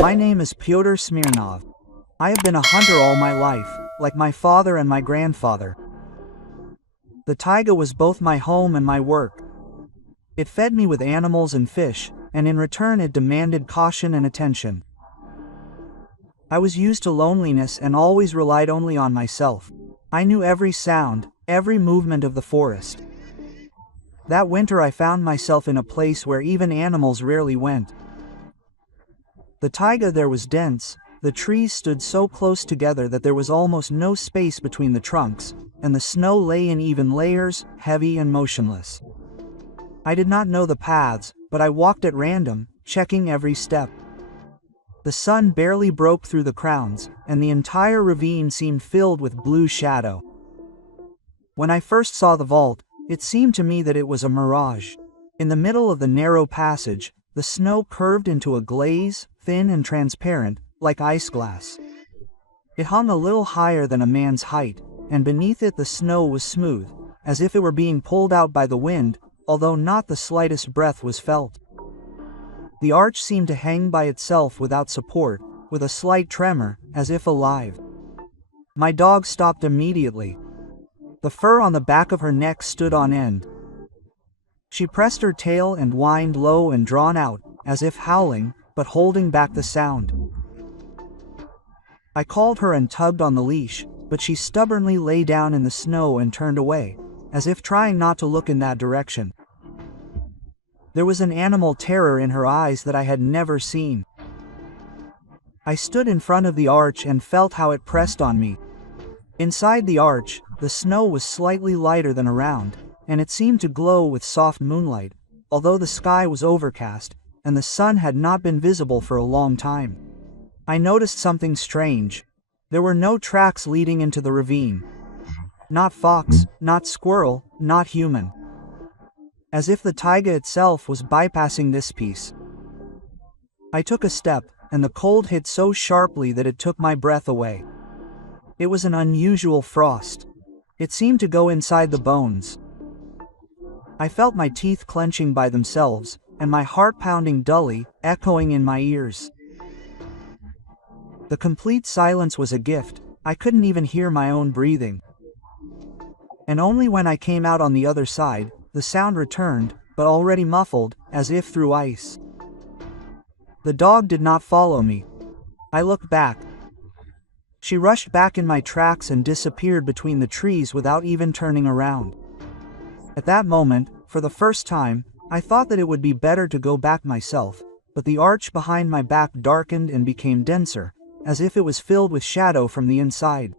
My name is Pyotr Smirnov. I have been a hunter all my life, like my father and my grandfather. The taiga was both my home and my work. It fed me with animals and fish, and in return it demanded caution and attention. I was used to loneliness and always relied only on myself. I knew every sound, every movement of the forest. That winter I found myself in a place where even animals rarely went. The taiga there was dense, the trees stood so close together that there was almost no space between the trunks, and the snow lay in even layers, heavy and motionless. I did not know the paths, but I walked at random, checking every step. The sun barely broke through the crowns, and the entire ravine seemed filled with blue shadow. When I first saw the vault, it seemed to me that it was a mirage. In the middle of the narrow passage, the snow curved into a glaze, thin and transparent, like ice glass. It hung a little higher than a man's height, and beneath it the snow was smooth, as if it were being pulled out by the wind, although not the slightest breath was felt. The arch seemed to hang by itself without support, with a slight tremor, as if alive. My dog stopped immediately. The fur on the back of her neck stood on end. She pressed her tail and whined low and drawn out, as if howling, but holding back the sound. I called her and tugged on the leash, but she stubbornly lay down in the snow and turned away, as if trying not to look in that direction. There was an animal terror in her eyes that I had never seen. I stood in front of the arch and felt how it pressed on me. Inside the arch, the snow was slightly lighter than around, and it seemed to glow with soft moonlight, although the sky was overcast, and the sun had not been visible for a long time. I noticed something strange. There were no tracks leading into the ravine. Not fox, not squirrel, not human. As if the taiga itself was bypassing this piece. I took a step, and the cold hit so sharply that it took my breath away. It was an unusual frost. It seemed to go inside the bones. I felt my teeth clenching by themselves, and my heart pounding dully, echoing in my ears. The complete silence was a gift. I couldn't even hear my own breathing. And only when I came out on the other side, the sound returned, but already muffled, as if through ice. The dog did not follow me. I looked back. She rushed back in my tracks and disappeared between the trees without even turning around. At that moment, for the first time, I thought that it would be better to go back myself, but the arch behind my back darkened and became denser, as if it was filled with shadow from the inside.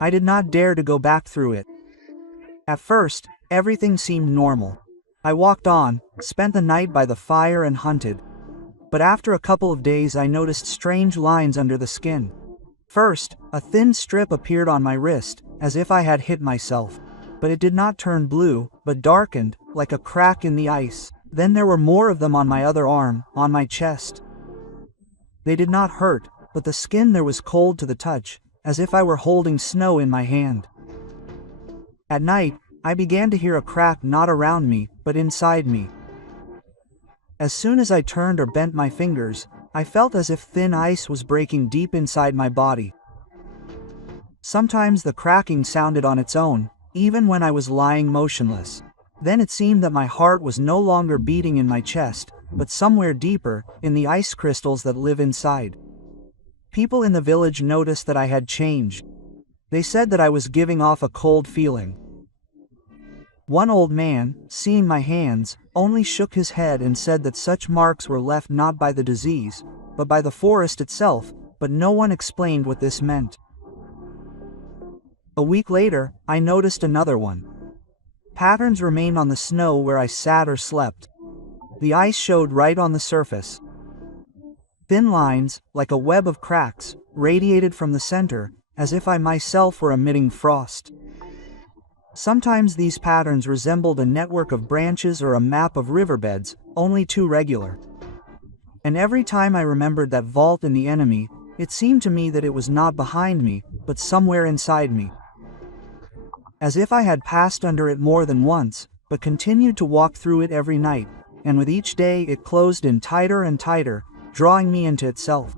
I did not dare to go back through it. At first, everything seemed normal. I walked on, spent the night by the fire and hunted. But after a couple of days I noticed strange lines under the skin. First, a thin strip appeared on my wrist, as if I had hit myself. But it did not turn blue, but darkened, like a crack in the ice. Then there were more of them on my other arm, on my chest. They did not hurt, but the skin there was cold to the touch, as if I were holding snow in my hand. At night, I began to hear a crack not around me, but inside me. As soon as I turned or bent my fingers, I felt as if thin ice was breaking deep inside my body. Sometimes the cracking sounded on its own, even when I was lying motionless. Then it seemed that my heart was no longer beating in my chest, but somewhere deeper, in the ice crystals that live inside. People in the village noticed that I had changed. They said that I was giving off a cold feeling. One old man, seeing my hands, only shook his head and said that such marks were left not by the disease, but by the forest itself, but no one explained what this meant. A week later, I noticed another one. Patterns remained on the snow where I sat or slept. The ice showed right on the surface. Thin lines, like a web of cracks, radiated from the center, as if I myself were emitting frost. Sometimes these patterns resembled a network of branches or a map of riverbeds, only too regular. And every time I remembered that vault and the enemy, it seemed to me that it was not behind me, but somewhere inside me. As if I had passed under it more than once, but continued to walk through it every night, and with each day it closed in tighter and tighter, drawing me into itself.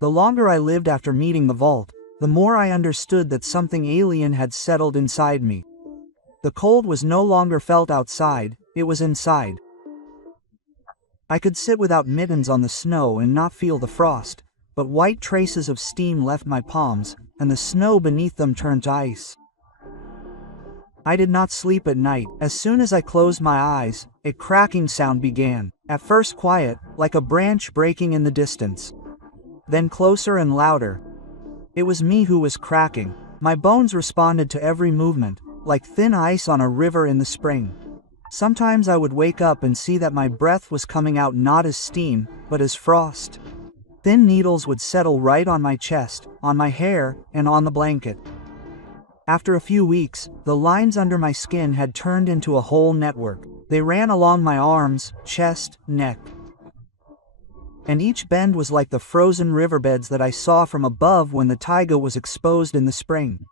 The longer I lived after meeting the vault, the more I understood that something alien had settled inside me. The cold was no longer felt outside, it was inside. I could sit without mittens on the snow and not feel the frost, but white traces of steam left my palms, and the snow beneath them turned to ice. I did not sleep at night. As soon as I closed my eyes, a cracking sound began, at first quiet, like a branch breaking in the distance. Then closer and louder. It was me who was cracking. My bones responded to every movement, like thin ice on a river in the spring. Sometimes I would wake up and see that my breath was coming out not as steam, but as frost. Thin needles would settle right on my chest, on my hair, and on the blanket. After a few weeks, the lines under my skin had turned into a whole network. They ran along my arms, chest, neck. And each bend was like the frozen riverbeds that I saw from above when the taiga was exposed in the spring.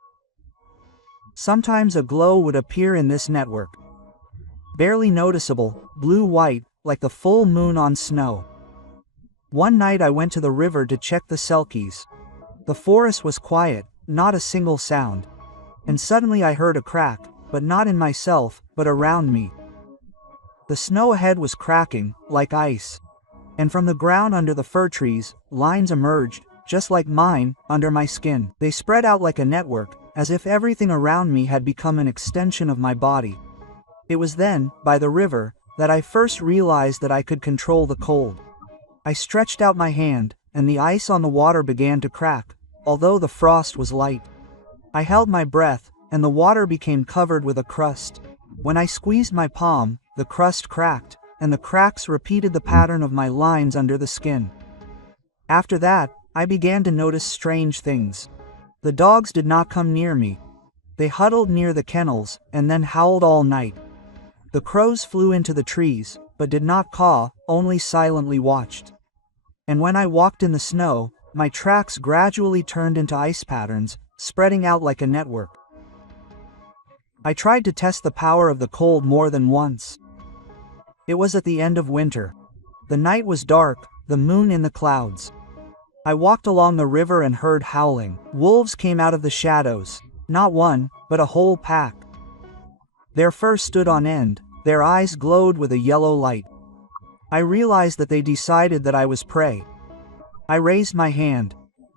Sometimes a glow would appear in this network. Barely noticeable, blue-white, like the full moon on snow. One night I went to the river to check the selkies. The forest was quiet, not a single sound. And suddenly I heard a crack, but not in myself, but around me. The snow ahead was cracking, like ice. And from the ground under the fir trees, lines emerged, just like mine, under my skin. They spread out like a network, as if everything around me had become an extension of my body. It was then, by the river, that I first realized that I could control the cold. I stretched out my hand, and the ice on the water began to crack, although the frost was light. I held my breath, and the water became covered with a crust. When I squeezed my palm, the crust cracked, and the cracks repeated the pattern of my lines under the skin. After that, I began to notice strange things. The dogs did not come near me. They huddled near the kennels, and then howled all night. The crows flew into the trees, but did not caw, only silently watched. And when I walked in the snow, my tracks gradually turned into ice patterns, spreading out like a network. I tried to test the power of the cold more than once. It was at the end of winter. The night was dark, the moon in the clouds. I walked along the river and heard howling. Wolves came out of the shadows. Not one, but a whole pack. Their fur stood on end, their eyes glowed with a yellow light. I realized that they decided that I was prey. I raised my hand.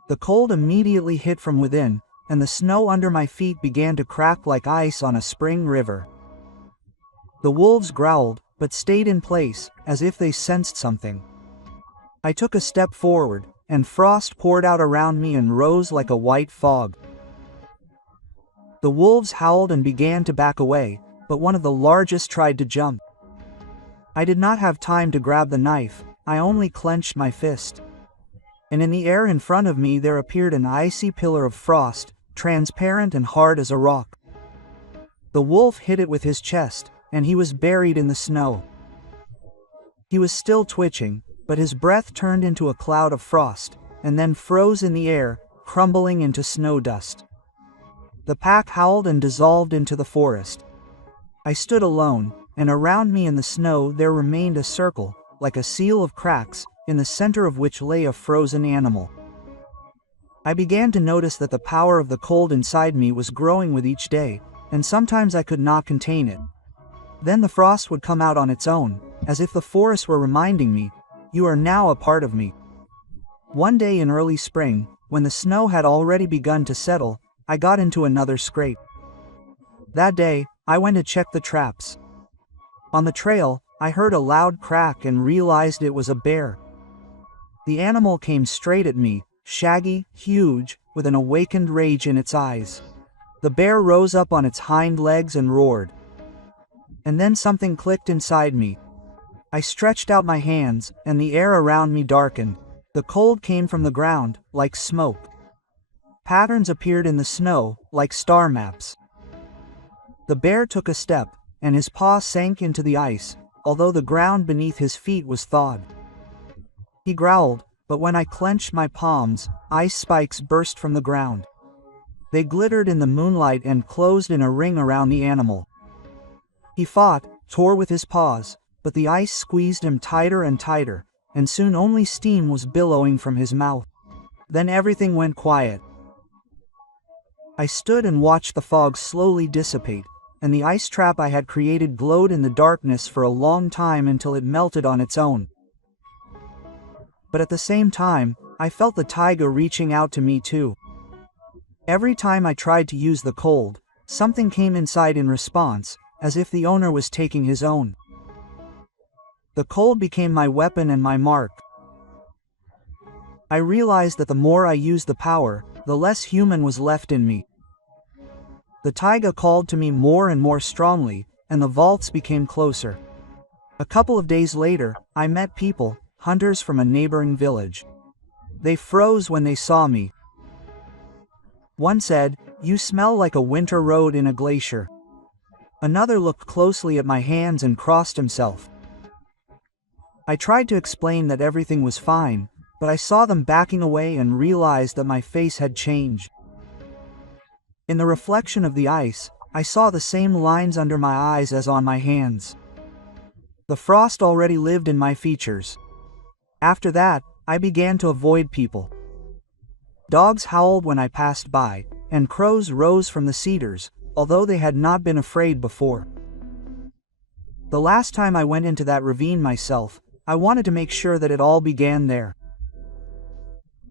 The cold immediately hit from within, and the snow under my feet began to crack like ice on a spring river. The wolves growled, but stayed in place, as if they sensed something. I took a step forward, and frost poured out around me and rose like a white fog. The wolves howled and began to back away, but one of the largest tried to jump. I did not have time to grab the knife, I only clenched my fist. And in the air in front of me there appeared an icy pillar of frost, transparent and hard as a rock. The wolf hit it with his chest, and he was buried in the snow. He was still twitching, but his breath turned into a cloud of frost, and then froze in the air, crumbling into snow dust. The pack howled and dissolved into the forest. I stood alone, and around me in the snow there remained a circle, like a seal of cracks, in the center of which lay a frozen animal. I began to notice that the power of the cold inside me was growing with each day, and sometimes I could not contain it. Then the frost would come out on its own, as if the forest were reminding me, "You are now a part of me." One day in early spring, when the snow had already begun to settle, I got into another scrape. That day, I went to check the traps. On the trail, I heard a loud crack and realized it was a bear. The animal came straight at me, shaggy, huge, with an awakened rage in its eyes. The bear rose up on its hind legs and roared. And then something clicked inside me. I stretched out my hands, and the air around me darkened. The cold came from the ground, like smoke. Patterns appeared in the snow, like star maps. The bear took a step, and his paw sank into the ice, although the ground beneath his feet was thawed. He growled, but when I clenched my palms, ice spikes burst from the ground. They glittered in the moonlight and closed in a ring around the animal. He fought, tore with his paws, but the ice squeezed him tighter and tighter, and soon only steam was billowing from his mouth. Then everything went quiet. I stood and watched the fog slowly dissipate, and the ice trap I had created glowed in the darkness for a long time until it melted on its own. But at the same time, I felt the taiga reaching out to me too. Every time I tried to use the cold, something came inside in response, as if the owner was taking his own. The cold became my weapon and my mark. I realized that the more I used the power, the less human was left in me. The taiga called to me more and more strongly, and the vaults became closer. A couple of days later, I met people, hunters from a neighboring village. They froze when they saw me. One said, "You smell like a winter road in a glacier." Another looked closely at my hands and crossed himself. I tried to explain that everything was fine, but I saw them backing away and realized that my face had changed. In the reflection of the ice, I saw the same lines under my eyes as on my hands. The frost already lived in my features. After that, I began to avoid people. Dogs howled when I passed by, and crows rose from the cedars, although they had not been afraid before. The last time I went into that ravine myself, I wanted to make sure that it all began there.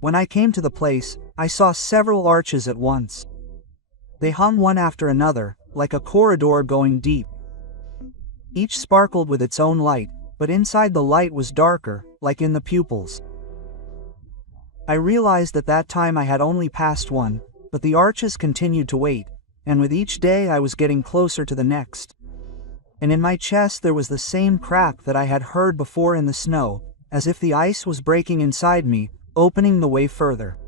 When I came to the place, I saw several arches at once. They hung one after another, like a corridor going deep. Each sparkled with its own light, but inside the light was darker, like in the pupils. I realized at that time I had only passed one, but the arches continued to wait, and with each day I was getting closer to the next. And in my chest there was the same crack that I had heard before in the snow, as if the ice was breaking inside me, opening the way further.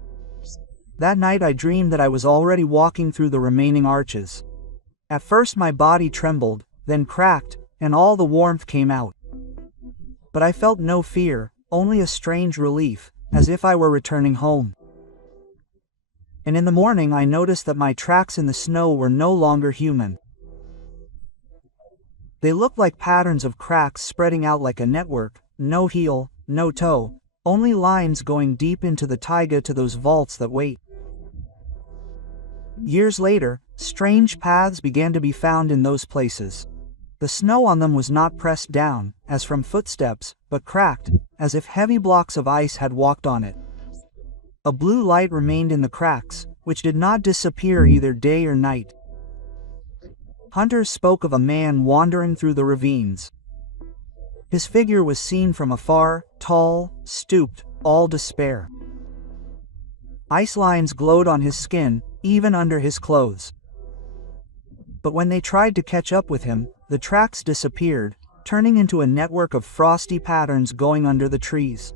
That night I dreamed that I was already walking through the remaining arches. At first my body trembled, then cracked, and all the warmth came out. But I felt no fear, only a strange relief, as if I were returning home. And in the morning I noticed that my tracks in the snow were no longer human. They looked like patterns of cracks spreading out like a network, no heel, no toe, only lines going deep into the taiga to those vaults that wait. Years later, strange paths began to be found in those places. The snow on them was not pressed down, as from footsteps, but cracked, as if heavy blocks of ice had walked on it. A blue light remained in the cracks, which did not disappear either day or night. Hunters spoke of a man wandering through the ravines. His figure was seen from afar, tall, stooped, all despair. Ice lines glowed on his skin, even under his clothes. But when they tried to catch up with him, the tracks disappeared, turning into a network of frosty patterns going under the trees.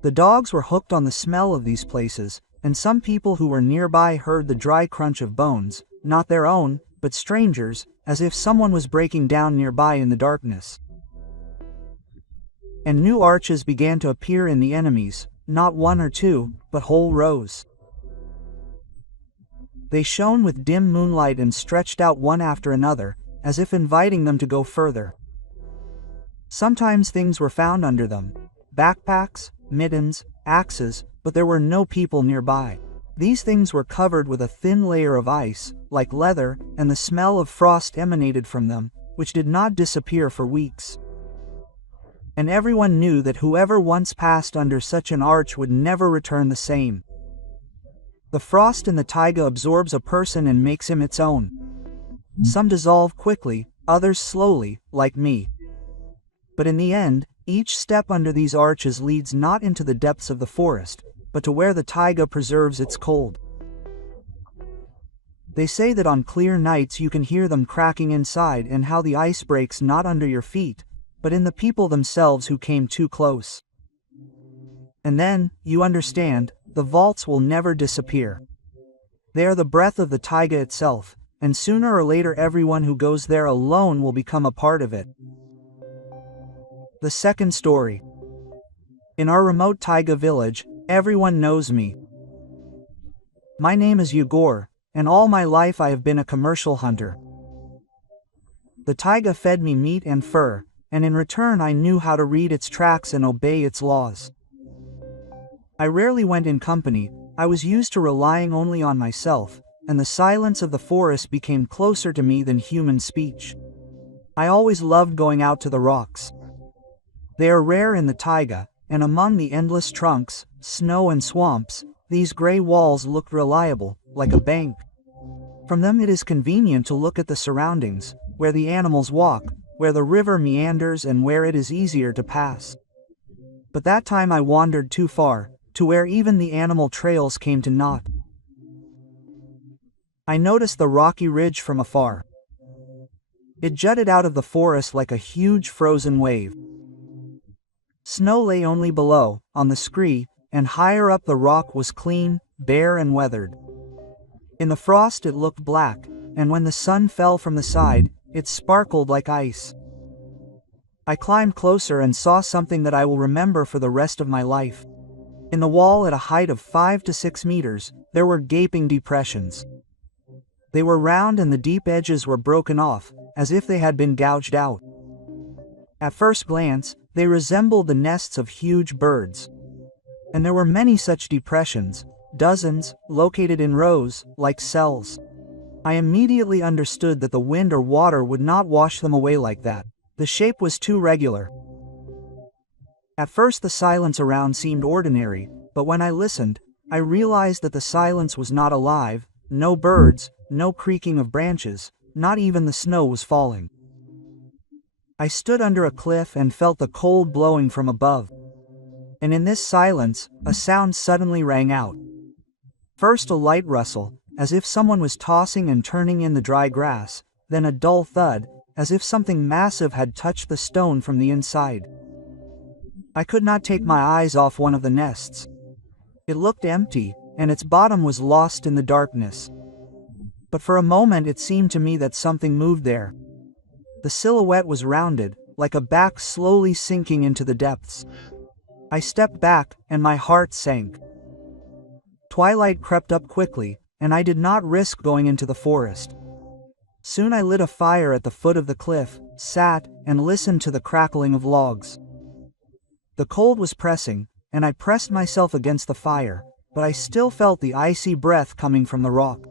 The dogs were hooked on the smell of these places, and some people who were nearby heard the dry crunch of bones, not their own, but strangers, as if someone was breaking down nearby in the darkness. And new arches began to appear in the enemies, not one or two, but whole rows. They shone with dim moonlight and stretched out one after another, as if inviting them to go further. Sometimes things were found under them, backpacks, mittens, axes, but there were no people nearby. These things were covered with a thin layer of ice, like leather, and the smell of frost emanated from them, which did not disappear for weeks. And everyone knew that whoever once passed under such an arch would never return the same. The frost in the taiga absorbs a person and makes him its own. Some dissolve quickly, others slowly, like me. But in the end, each step under these arches leads not into the depths of the forest, but to where the taiga preserves its cold. They say that on clear nights you can hear them cracking inside and how the ice breaks not under your feet, but in the people themselves who came too close. And then, you understand, the vaults will never disappear. They are the breath of the taiga itself, and sooner or later everyone who goes there alone will become a part of it. The second story. In our remote taiga village, everyone knows me. My name is Yegor, and all my life I have been a commercial hunter. The taiga fed me meat and fur, and in return I knew how to read its tracks and obey its laws. I rarely went in company, I was used to relying only on myself, and the silence of the forest became closer to me than human speech. I always loved going out to the rocks. They are rare in the taiga, and among the endless trunks, snow and swamps, these gray walls looked reliable, like a bank. From them it is convenient to look at the surroundings, where the animals walk, where the river meanders, and where it is easier to pass. But that time I wandered too far, to where even the animal trails came to naught. I noticed the rocky ridge from afar. It jutted out of the forest like a huge frozen wave. Snow lay only below, on the scree, and higher up the rock was clean, bare and weathered. In the frost it looked black, and when the sun fell from the side, it sparkled like ice. I climbed closer and saw something that I will remember for the rest of my life. In the wall at a height of 5 to 6 meters, there were gaping depressions. They were round and the deep edges were broken off, as if they had been gouged out. At first glance, they resembled the nests of huge birds. And there were many such depressions, dozens, located in rows, like cells. I immediately understood that the wind or water would not wash them away like that. The shape was too regular. At first the silence around seemed ordinary, but when I listened, I realized that the silence was not alive, no birds, no creaking of branches, not even the snow was falling. I stood under a cliff and felt the cold blowing from above. And in this silence, a sound suddenly rang out. First a light rustle, as if someone was tossing and turning in the dry grass, then a dull thud, as if something massive had touched the stone from the inside. I could not take my eyes off one of the nests. It looked empty, and its bottom was lost in the darkness. But for a moment it seemed to me that something moved there. The silhouette was rounded, like a back slowly sinking into the depths. I stepped back, and my heart sank. Twilight crept up quickly, and I did not risk going into the forest. Soon I lit a fire at the foot of the cliff, sat, and listened to the crackling of logs. The cold was pressing, and I pressed myself against the fire, but I still felt the icy breath coming from the rock.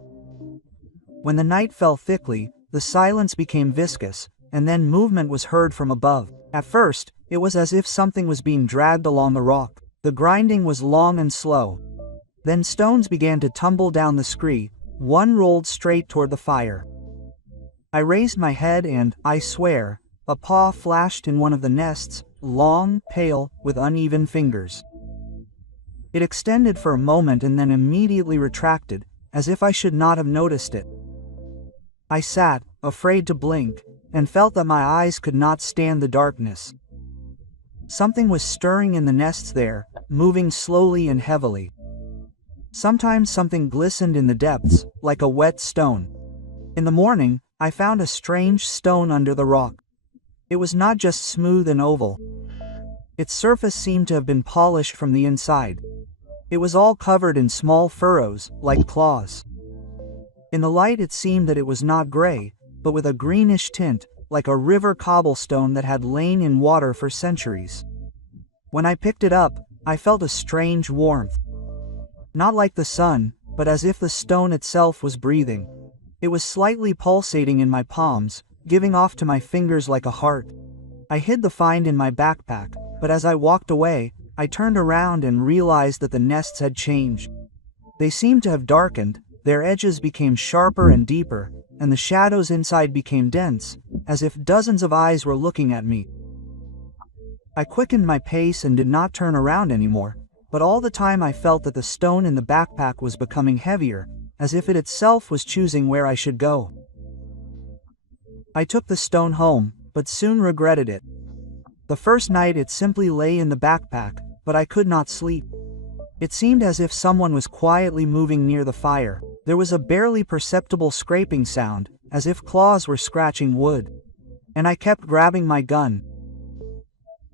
When the night fell thickly, the silence became viscous, and then movement was heard from above. At first, it was as if something was being dragged along the rock. The grinding was long and slow. Then stones began to tumble down the scree, one rolled straight toward the fire. I raised my head and, I swear, a paw flashed in one of the nests, long, pale, with uneven fingers. It extended for a moment and then immediately retracted, as if I should not have noticed it. I sat, afraid to blink, and felt that my eyes could not stand the darkness. Something was stirring in the nests there, moving slowly and heavily. Sometimes something glistened in the depths, like a wet stone. In the morning, I found a strange stone under the rock. It was not just smooth and oval. Its surface seemed to have been polished from the inside. It was all covered in small furrows, like claws. In the light it seemed that it was not gray, but with a greenish tint, like a river cobblestone that had lain in water for centuries. When I picked it up, I felt a strange warmth. Not like the sun, but as if the stone itself was breathing. It was slightly pulsating in my palms, giving off to my fingers like a heart. I hid the find in my backpack, but as I walked away, I turned around and realized that the nests had changed. They seemed to have darkened, their edges became sharper and deeper, and the shadows inside became dense, as if dozens of eyes were looking at me. I quickened my pace and did not turn around anymore, but all the time I felt that the stone in the backpack was becoming heavier, as if it itself was choosing where I should go. I took the stone home, but soon regretted it. The first night it simply lay in the backpack, but I could not sleep. It seemed as if someone was quietly moving near the fire. There was a barely perceptible scraping sound, as if claws were scratching wood. And I kept grabbing my gun.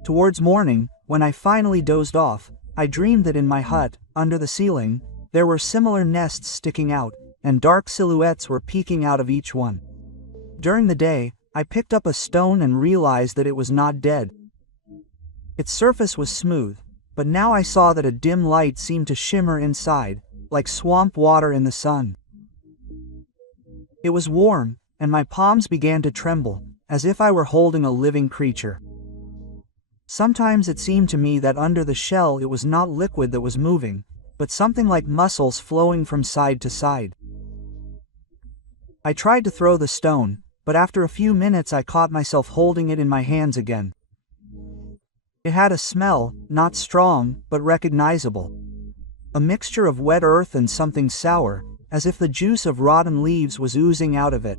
Towards morning, when I finally dozed off, I dreamed that in my hut, under the ceiling, there were similar nests sticking out, and dark silhouettes were peeking out of each one. During the day, I picked up a stone and realized that it was not dead. Its surface was smooth, but now I saw that a dim light seemed to shimmer inside, like swamp water in the sun. It was warm, and my palms began to tremble, as if I were holding a living creature. Sometimes it seemed to me that under the shell it was not liquid that was moving, but something like muscles flowing from side to side. I tried to throw the stone, but after a few minutes I caught myself holding it in my hands again. It had a smell, not strong, but recognizable. A mixture of wet earth and something sour, as if the juice of rotten leaves was oozing out of it.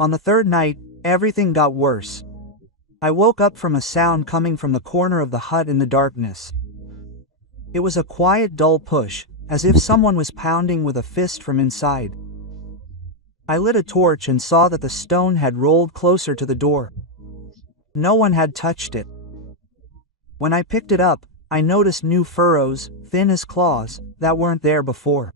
On the third night, everything got worse. I woke up from a sound coming from the corner of the hut in the darkness. It was a quiet, dull push, as if someone was pounding with a fist from inside. I lit a torch and saw that the stone had rolled closer to the door. No one had touched it. When I picked it up, I noticed new furrows, thin as claws, that weren't there before.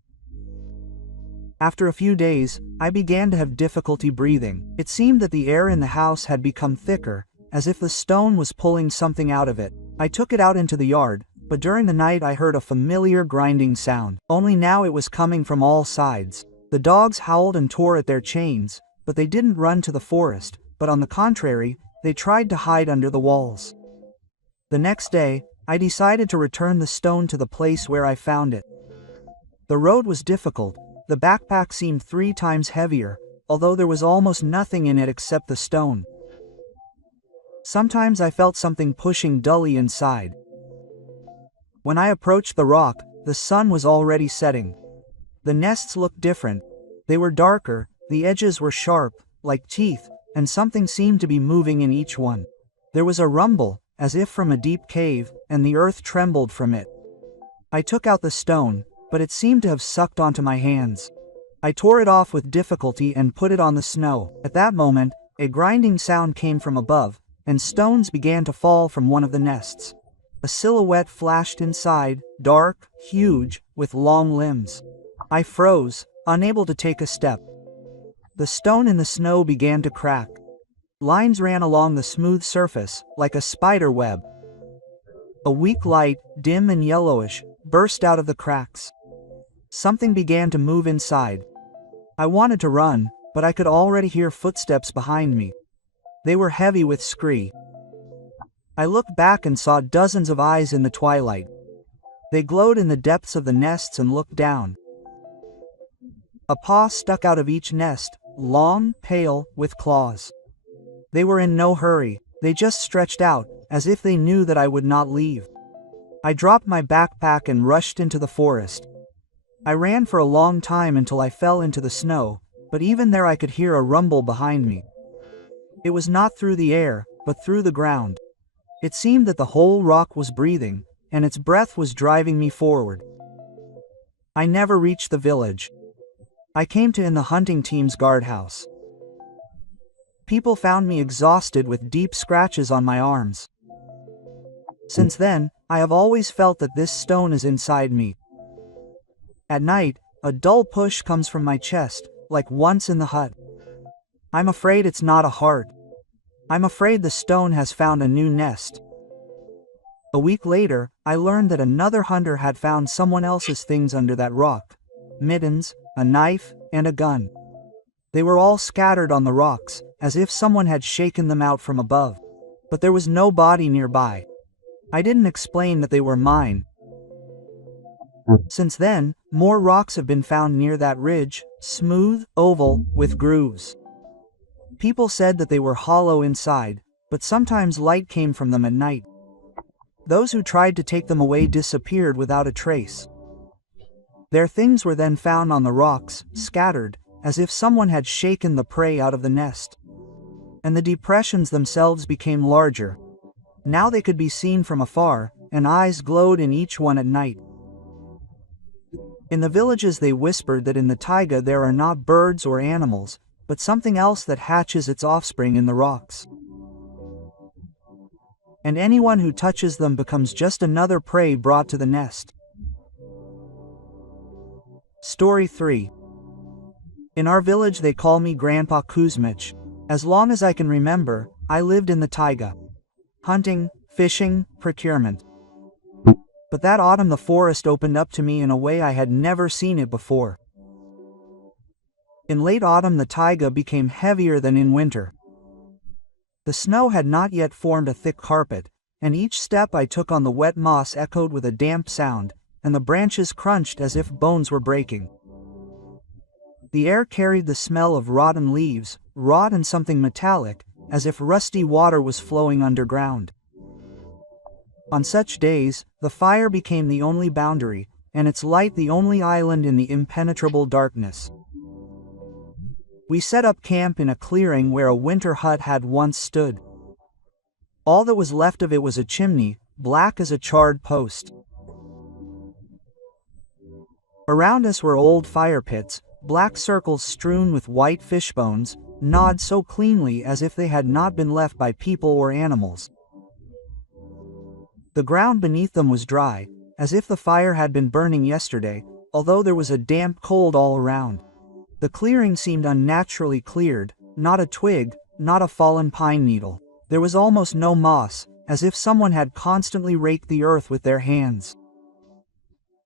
After a few days, I began to have difficulty breathing. It seemed that the air in the house had become thicker, as if the stone was pulling something out of it. I took it out into the yard, but during the night I heard a familiar grinding sound. Only now it was coming from all sides. The dogs howled and tore at their chains, but they didn't run to the forest, but on the contrary, they tried to hide under the walls. The next day, I decided to return the stone to the place where I found it. The road was difficult. The backpack seemed 3 times heavier, although there was almost nothing in it except the stone. Sometimes I felt something pushing dully inside. When I approached the rock, the sun was already setting. The nests looked different. They were darker, the edges were sharp, like teeth, and something seemed to be moving in each one. There was a rumble, as if from a deep cave, and the earth trembled from it. I took out the stone, but it seemed to have sucked onto my hands. I tore it off with difficulty and put it on the snow. At that moment, a grinding sound came from above, and stones began to fall from one of the nests. A silhouette flashed inside, dark, huge, with long limbs. I froze, unable to take a step. The stone in the snow began to crack. Lines ran along the smooth surface, like a spider web. A weak light, dim and yellowish, burst out of the cracks. Something began to move inside. I wanted to run, but I could already hear footsteps behind me. They were heavy with scree. I looked back and saw dozens of eyes in the twilight. They glowed in the depths of the nests and looked down. A paw stuck out of each nest, long, pale, with claws. They were in no hurry, they just stretched out, as if they knew that I would not leave. I dropped my backpack and rushed into the forest. I ran for a long time until I fell into the snow, but even there I could hear a rumble behind me. It was not through the air, but through the ground. It seemed that the whole rock was breathing, and its breath was driving me forward. I never reached the village. I came to the hunting team's guardhouse. People found me exhausted with deep scratches on my arms. Since then, I have always felt that this stone is inside me. At night, a dull push comes from my chest, like once in the hut. I'm afraid it's not a heart. I'm afraid the stone has found a new nest. A week later, I learned that another hunter had found someone else's things under that rock. Mittens, a knife, and a gun. They were all scattered on the rocks, as if someone had shaken them out from above. But there was no body nearby. I didn't explain that they were mine. Since then, more rocks have been found near that ridge, smooth, oval, with grooves. People said that they were hollow inside, but sometimes light came from them at night. Those who tried to take them away disappeared without a trace. Their things were then found on the rocks, scattered, as if someone had shaken the prey out of the nest. And the depressions themselves became larger. Now they could be seen from afar, and eyes glowed in each one at night. In the villages they whispered that in the taiga there are not birds or animals, but something else that hatches its offspring in the rocks. And anyone who touches them becomes just another prey brought to the nest. Story 3. In our village they call me Grandpa Kuzmich. As long as I can remember, I lived in the taiga. Hunting, fishing, procurement. But that autumn the forest opened up to me in a way I had never seen it before. In late autumn the taiga became heavier than in winter. The snow had not yet formed a thick carpet, and each step I took on the wet moss echoed with a damp sound, and the branches crunched as if bones were breaking. The air carried the smell of rotten leaves, rot and something metallic, as if rusty water was flowing underground. On such days, the fire became the only boundary, and its light the only island in the impenetrable darkness. We set up camp in a clearing where a winter hut had once stood. All that was left of it was a chimney, black as a charred post. Around us were old fire pits, black circles strewn with white fish bones, gnawed so cleanly as if they had not been left by people or animals. The ground beneath them was dry, as if the fire had been burning yesterday, although there was a damp cold all around. The clearing seemed unnaturally cleared, not a twig, not a fallen pine needle. There was almost no moss, as if someone had constantly raked the earth with their hands.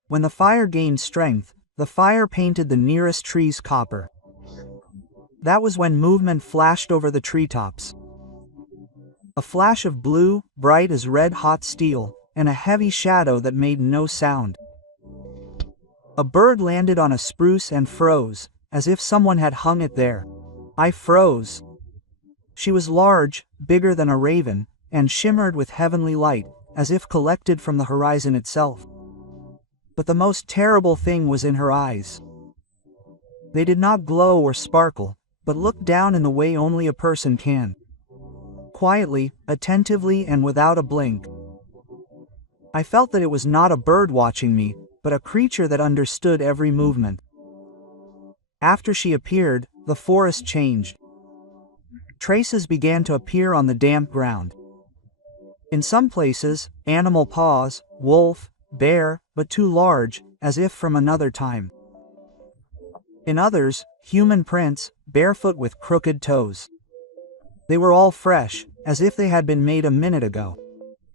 When the fire gained strength, the fire painted the nearest trees copper. That was when movement flashed over the treetops. A flash of blue, bright as red-hot steel, and a heavy shadow that made no sound. A bird landed on a spruce and froze, as if someone had hung it there. I froze. She was large, bigger than a raven, and shimmered with heavenly light, as if collected from the horizon itself. But the most terrible thing was in her eyes. They did not glow or sparkle, but looked down in the way only a person can. Quietly, attentively, and without a blink. I felt that it was not a bird watching me, but a creature that understood every movement. After she appeared, the forest changed. Traces began to appear on the damp ground. In some places, animal paws, wolf, bear, but too large, as if from another time. In others, human prints, barefoot with crooked toes. They were all fresh, as if they had been made a minute ago.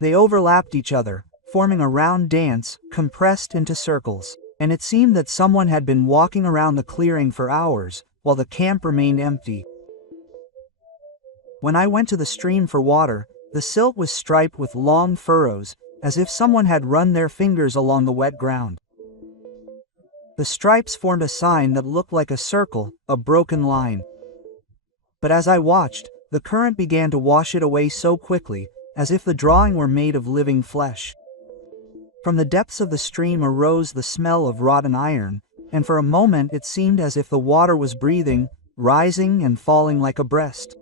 They overlapped each other, forming a round dance, compressed into circles, and it seemed that someone had been walking around the clearing for hours, while the camp remained empty. When I went to the stream for water, the silt was striped with long furrows, as if someone had run their fingers along the wet ground. The stripes formed a sign that looked like a circle, a broken line. But as I watched, the current began to wash it away so quickly, as if the drawing were made of living flesh. From the depths of the stream arose the smell of rotten iron, and for a moment it seemed as if the water was breathing, rising and falling like a breast.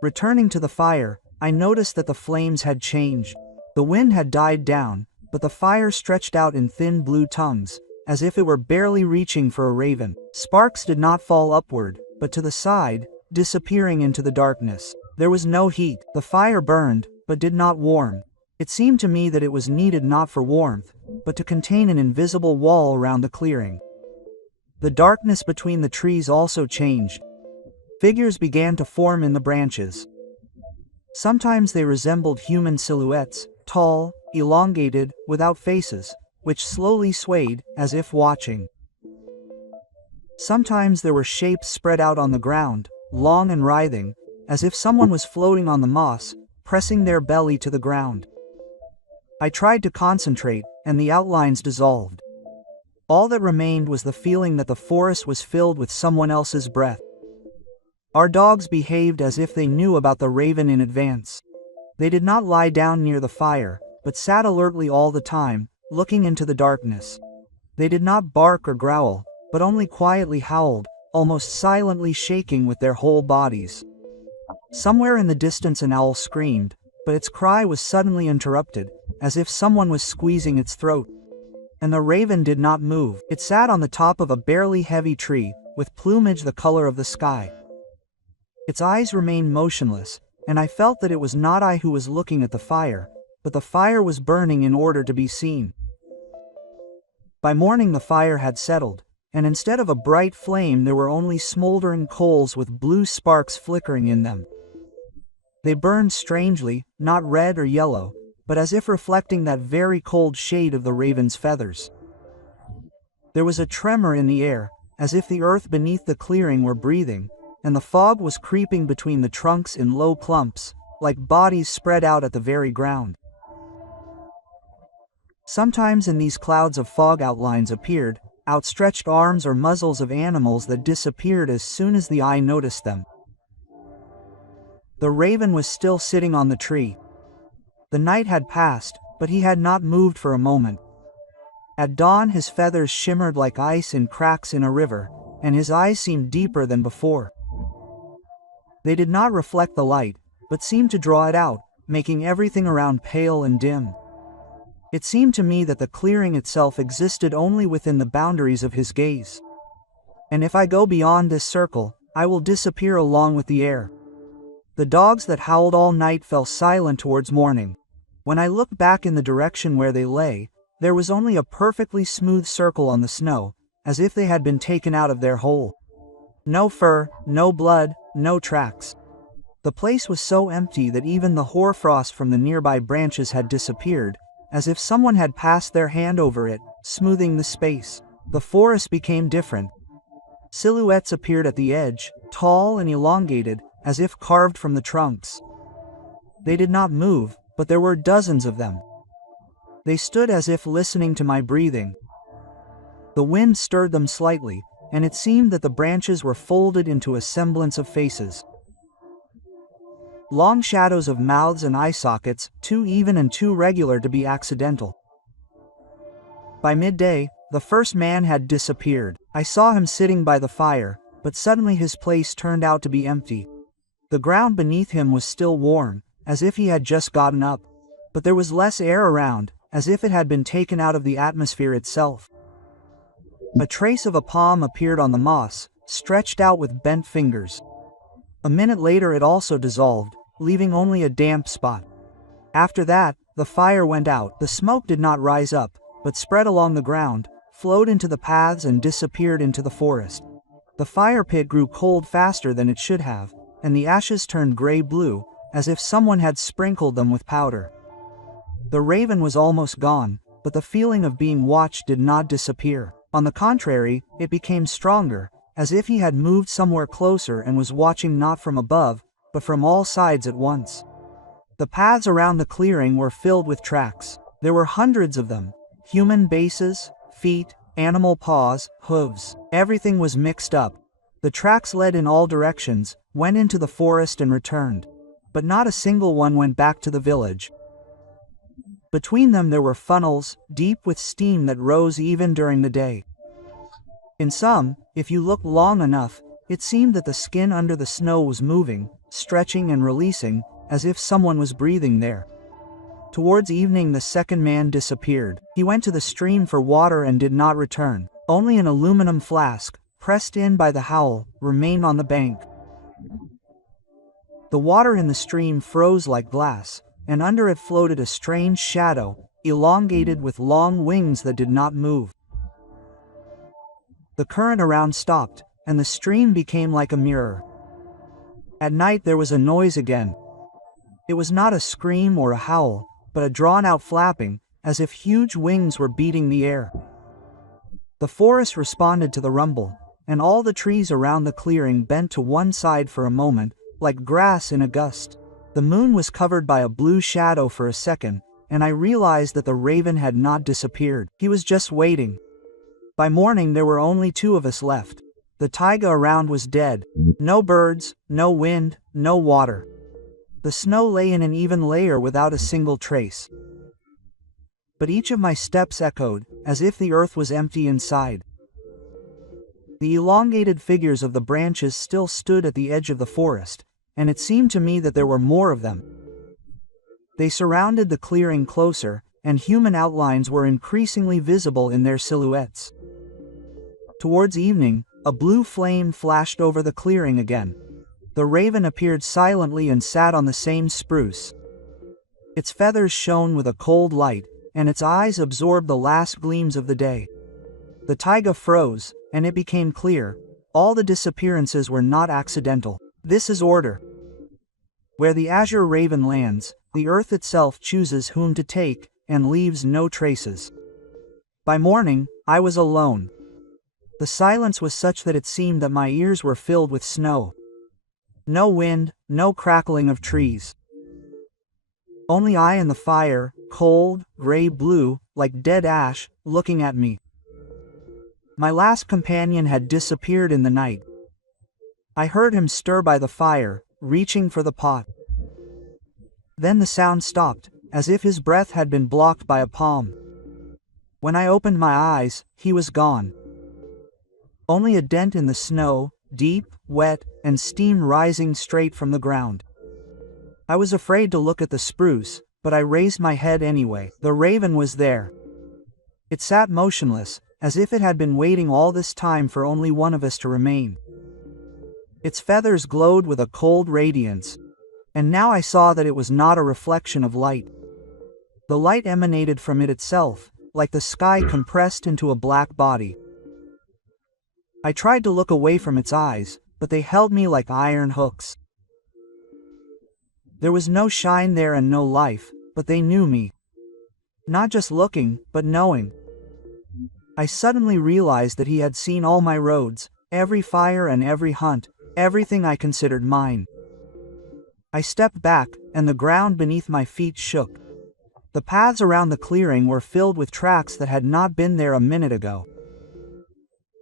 Returning to the fire, I noticed that the flames had changed. The wind had died down, but the fire stretched out in thin blue tongues, as if it were barely reaching for a raven. Sparks did not fall upward, but to the side, disappearing into the darkness. There was no heat. The fire burned, but did not warm. It seemed to me that it was needed not for warmth, but to contain an invisible wall around the clearing. The darkness between the trees also changed. Figures began to form in the branches. Sometimes they resembled human silhouettes, tall, elongated, without faces, which slowly swayed, as if watching. Sometimes there were shapes spread out on the ground, long and writhing, as if someone was floating on the moss, pressing their belly to the ground. I tried to concentrate, and the outlines dissolved. All that remained was the feeling that the forest was filled with someone else's breath. Our dogs behaved as if they knew about the raven in advance. They did not lie down near the fire, but sat alertly all the time, looking into the darkness. They did not bark or growl, but only quietly howled, almost silently shaking with their whole bodies. Somewhere in the distance an owl screamed, but its cry was suddenly interrupted, as if someone was squeezing its throat. And the raven did not move. It sat on the top of a barely heavy tree, with plumage the color of the sky. Its eyes remained motionless, and I felt that it was not I who was looking at the fire, but the fire was burning in order to be seen. By morning the fire had settled, and instead of a bright flame there were only smoldering coals with blue sparks flickering in them. They burned strangely, not red or yellow, but as if reflecting that very cold shade of the raven's feathers. There was a tremor in the air, as if the earth beneath the clearing were breathing, and the fog was creeping between the trunks in low clumps, like bodies spread out at the very ground. Sometimes in these clouds of fog outlines appeared, outstretched arms or muzzles of animals that disappeared as soon as the eye noticed them. The raven was still sitting on the tree. The night had passed, but he had not moved for a moment. At dawn his feathers shimmered like ice in cracks in a river, and his eyes seemed deeper than before. They did not reflect the light, but seemed to draw it out, making everything around pale and dim. It seemed to me that the clearing itself existed only within the boundaries of his gaze. And if I go beyond this circle, I will disappear along with the air. The dogs that howled all night fell silent towards morning. When I looked back in the direction where they lay, there was only a perfectly smooth circle on the snow, as if they had been taken out of their hole. No fur, no blood, no tracks. The place was so empty that even the hoarfrost from the nearby branches had disappeared, as if someone had passed their hand over it, smoothing the space. The forest became different. Silhouettes appeared at the edge, tall and elongated, as if carved from the trunks. They did not move, but there were dozens of them. They stood as if listening to my breathing. The wind stirred them slightly, and it seemed that the branches were folded into a semblance of faces. Long shadows of mouths and eye sockets, too even and too regular to be accidental. By midday, the first man had disappeared. I saw him sitting by the fire, but suddenly his place turned out to be empty. The ground beneath him was still warm, as if he had just gotten up, but there was less air around, as if it had been taken out of the atmosphere itself. A trace of a palm appeared on the moss, stretched out with bent fingers. A minute later it also dissolved, leaving only a damp spot. After that, the fire went out. The smoke did not rise up, but spread along the ground, flowed into the paths and disappeared into the forest. The fire pit grew cold faster than it should have, and the ashes turned gray-blue, as if someone had sprinkled them with powder. The raven was almost gone, but the feeling of being watched did not disappear. On the contrary, it became stronger, as if he had moved somewhere closer and was watching not from above, but from all sides at once. The paths around the clearing were filled with tracks. There were hundreds of them. Human bases, feet, animal paws, hooves. Everything was mixed up. The tracks led in all directions, went into the forest and returned. But not a single one went back to the village. Between them there were funnels, deep with steam that rose even during the day. In some, if you looked long enough, it seemed that the skin under the snow was moving, stretching and releasing, as if someone was breathing there. Towards evening the second man disappeared. He went to the stream for water and did not return. Only an aluminum flask, pressed in by the howl, remained on the bank. The water in the stream froze like glass, and under it floated a strange shadow, elongated with long wings that did not move. The current around stopped, and the stream became like a mirror. At night there was a noise again. It was not a scream or a howl, but a drawn-out flapping, as if huge wings were beating the air. The forest responded to the rumble, and all the trees around the clearing bent to one side for a moment, like grass in a gust. The moon was covered by a blue shadow for a second, and I realized that the raven had not disappeared. He was just waiting. By morning there were only two of us left. The taiga around was dead. No birds, no wind, no water. The snow lay in an even layer without a single trace. But each of my steps echoed, as if the earth was empty inside. The elongated figures of the branches still stood at the edge of the forest, and it seemed to me that there were more of them. They surrounded the clearing closer, and human outlines were increasingly visible in their silhouettes. Towards evening, a blue flame flashed over the clearing again. The raven appeared silently and sat on the same spruce. Its feathers shone with a cold light, and its eyes absorbed the last gleams of the day. The taiga froze, and it became clear. All the disappearances were not accidental. This is order. Where the azure raven lands, the earth itself chooses whom to take, and leaves no traces. By morning, I was alone. The silence was such that it seemed that my ears were filled with snow. No wind, no crackling of trees. Only I and the fire, cold, gray-blue, like dead ash, looking at me. My last companion had disappeared in the night. I heard him stir by the fire, reaching for the pot. Then the sound stopped, as if his breath had been blocked by a palm. When I opened my eyes, he was gone. Only a dent in the snow, deep, wet, and steam rising straight from the ground. I was afraid to look at the spruce, but I raised my head anyway. The raven was there. It sat motionless, as if it had been waiting all this time for only one of us to remain. Its feathers glowed with a cold radiance, and now I saw that it was not a reflection of light. The light emanated from it itself, like the sky compressed into a black body. I tried to look away from its eyes, but they held me like iron hooks. There was no shine there and no life, but they knew me. Not just looking, but knowing. I suddenly realized that he had seen all my roads, every fire and every hunt, everything I considered mine. I stepped back, and the ground beneath my feet shook. The paths around the clearing were filled with tracks that had not been there a minute ago.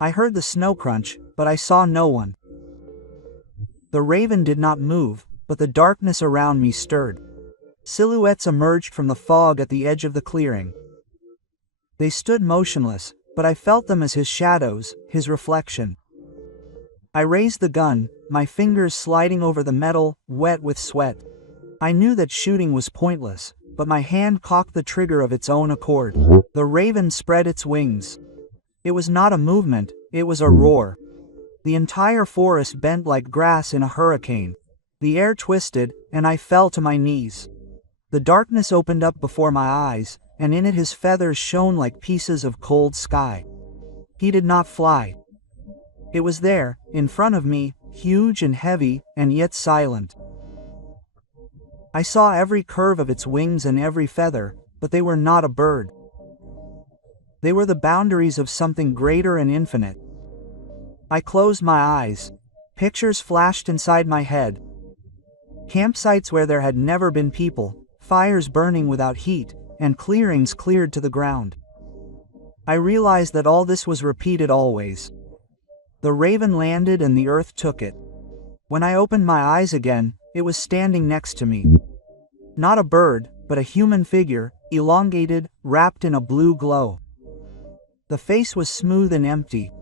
I heard the snow crunch, but I saw no one. The raven did not move, but the darkness around me stirred. Silhouettes emerged from the fog at the edge of the clearing. They stood motionless, but I felt them as his shadows, his reflection. I raised the gun, my fingers sliding over the metal, wet with sweat. I knew that shooting was pointless, but my hand cocked the trigger of its own accord. The raven spread its wings. It was not a movement, it was a roar. The entire forest bent like grass in a hurricane. The air twisted, and I fell to my knees. The darkness opened up before my eyes, and in it his feathers shone like pieces of cold sky. He did not fly. It was there, in front of me, huge and heavy, and yet silent. I saw every curve of its wings and every feather, but they were not a bird. They were the boundaries of something greater and infinite. I closed my eyes. Pictures flashed inside my head. Campsites where there had never been people, fires burning without heat, and clearings cleared to the ground. I realized that all this was repeated always. The raven landed and the earth took it. When I opened my eyes again, it was standing next to me. Not a bird, but a human figure, elongated, wrapped in a blue glow. The face was smooth and empty.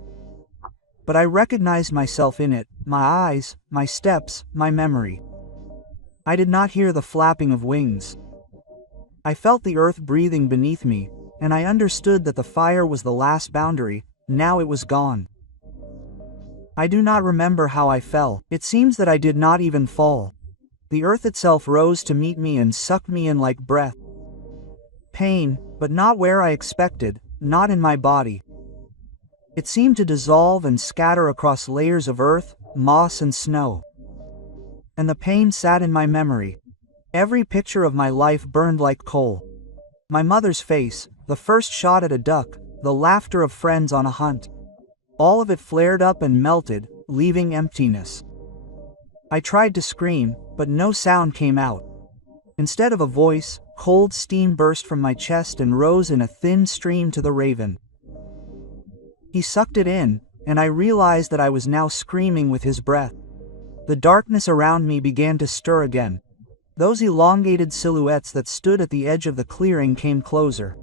But I recognized myself in it, my eyes, my steps, my memory. I did not hear the flapping of wings. I felt the earth breathing beneath me, and I understood that the fire was the last boundary. Now it was gone. I do not remember how I fell. It seems that I did not even fall. The earth itself rose to meet me and sucked me in like breath. Pain, but not where I expected, not in my body. It seemed to dissolve and scatter across layers of earth, moss and snow. And the pain sat in my memory. Every picture of my life burned like coal. My mother's face, the first shot at a duck, the laughter of friends on a hunt. All of it flared up and melted, leaving emptiness. I tried to scream, but no sound came out. Instead of a voice, cold steam burst from my chest and rose in a thin stream to the raven. He sucked it in, and I realized that I was now screaming with his breath. The darkness around me began to stir again. Those elongated silhouettes that stood at the edge of the clearing came closer.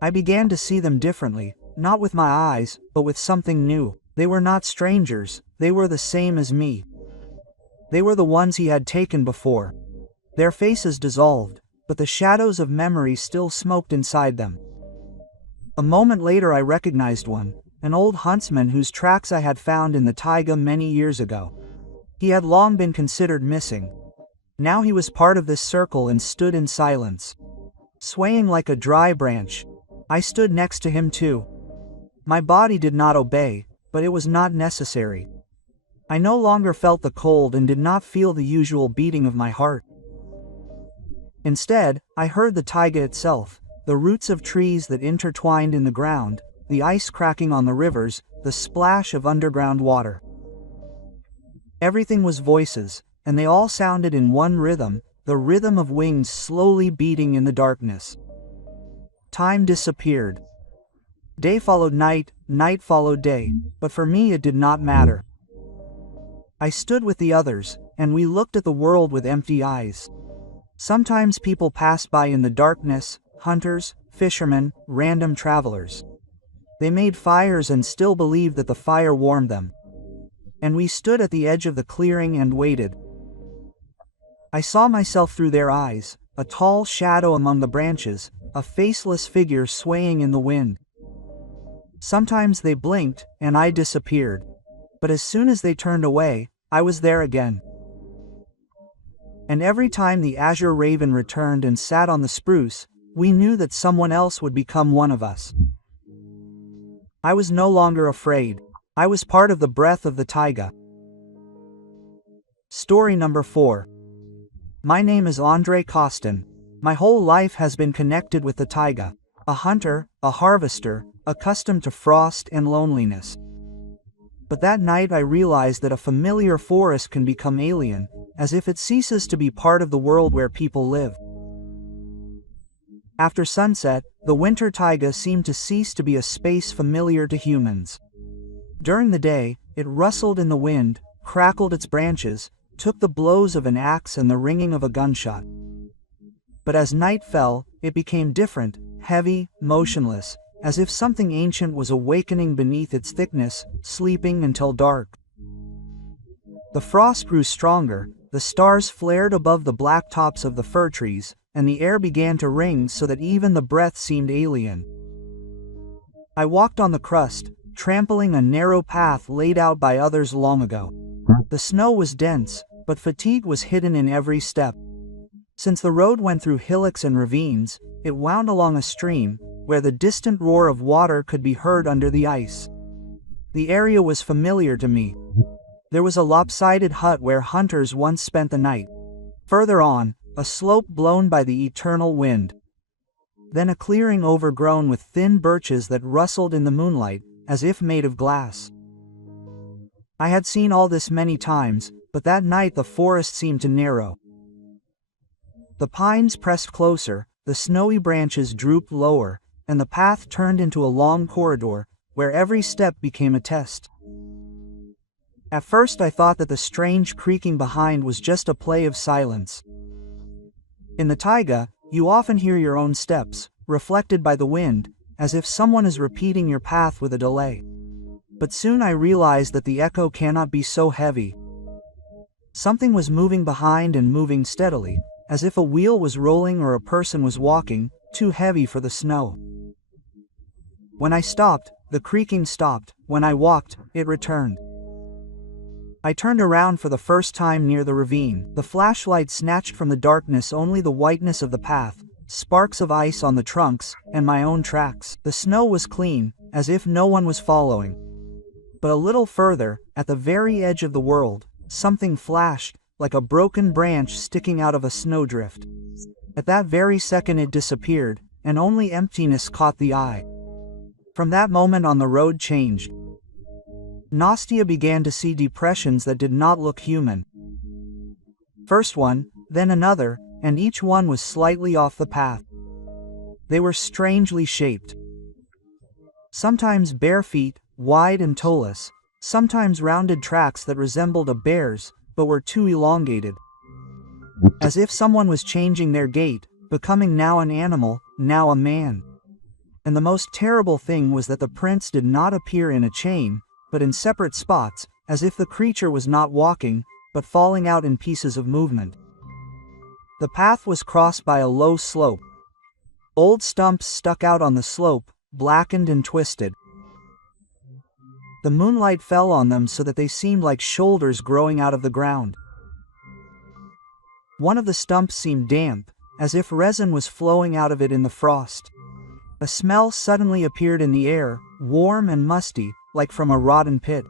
I began to see them differently, not with my eyes, but with something new. They were not strangers, they were the same as me. They were the ones he had taken before. Their faces dissolved, but the shadows of memory still smoked inside them. A moment later I recognized one, an old huntsman whose tracks I had found in the taiga many years ago. He had long been considered missing. Now he was part of this circle and stood in silence. Swaying like a dry branch, I stood next to him too. My body did not obey, but it was not necessary. I no longer felt the cold and did not feel the usual beating of my heart. Instead, I heard the taiga itself, the roots of trees that intertwined in the ground, the ice cracking on the rivers, the splash of underground water. Everything was voices, and they all sounded in one rhythm, the rhythm of wings slowly beating in the darkness. Time disappeared. Day followed night, night followed day, but for me it did not matter. I stood with the others, and we looked at the world with empty eyes. Sometimes people passed by in the darkness, hunters, fishermen, random travelers. They made fires and still believed that the fire warmed them. And we stood at the edge of the clearing and waited. I saw myself through their eyes, a tall shadow among the branches, a faceless figure swaying in the wind. Sometimes they blinked, and I disappeared. But as soon as they turned away, I was there again. And every time the azure raven returned and sat on the spruce, we knew that someone else would become one of us. I was no longer afraid. I was part of the breath of the taiga. Story number 4. My name is Andre Costin. My whole life has been connected with the taiga. A hunter, a harvester, accustomed to frost and loneliness. But that night I realized that a familiar forest can become alien, as if it ceases to be part of the world where people live. After sunset, the winter taiga seemed to cease to be a space familiar to humans. During the day, it rustled in the wind, crackled its branches, took the blows of an axe and the ringing of a gunshot. But as night fell, it became different, heavy, motionless, as if something ancient was awakening beneath its thickness, sleeping until dark. The frost grew stronger, the stars flared above the black tops of the fir trees, and the air began to ring so that even the breath seemed alien. I walked on the crust, trampling a narrow path laid out by others long ago. The snow was dense, but fatigue was hidden in every step. Since the road went through hillocks and ravines, it wound along a stream, where the distant roar of water could be heard under the ice. The area was familiar to me. There was a lopsided hut where hunters once spent the night. Further on, a slope blown by the eternal wind. Then a clearing overgrown with thin birches that rustled in the moonlight, as if made of glass. I had seen all this many times, but that night the forest seemed to narrow. The pines pressed closer, the snowy branches drooped lower, and the path turned into a long corridor, where every step became a test. At first I thought that the strange creaking behind was just a play of silence. In the taiga, you often hear your own steps, reflected by the wind, as if someone is repeating your path with a delay. But soon I realized that the echo cannot be so heavy. Something was moving behind and moving steadily, as if a wheel was rolling or a person was walking, too heavy for the snow. When I stopped, the creaking stopped. When I walked, it returned. I turned around for the first time near the ravine. The flashlight snatched from the darkness only the whiteness of the path, sparks of ice on the trunks, and my own tracks. The snow was clean, as if no one was following. But a little further, at the very edge of the world, something flashed, like a broken branch sticking out of a snowdrift. At that very second it disappeared, and only emptiness caught the eye. From that moment on the road changed. Nastia began to see depressions that did not look human. First one, then another, and each one was slightly off the path. They were strangely shaped. Sometimes bare feet, wide and toeless, sometimes rounded tracks that resembled a bear's, but were too elongated. As if someone was changing their gait, becoming now an animal, now a man. And the most terrible thing was that the prints did not appear in a chain, but in separate spots, as if the creature was not walking, but falling out in pieces of movement. The path was crossed by a low slope. Old stumps stuck out on the slope, blackened and twisted. The moonlight fell on them so that they seemed like shoulders growing out of the ground. One of the stumps seemed damp, as if resin was flowing out of it in the frost. A smell suddenly appeared in the air, warm and musty, like from a rotten pit.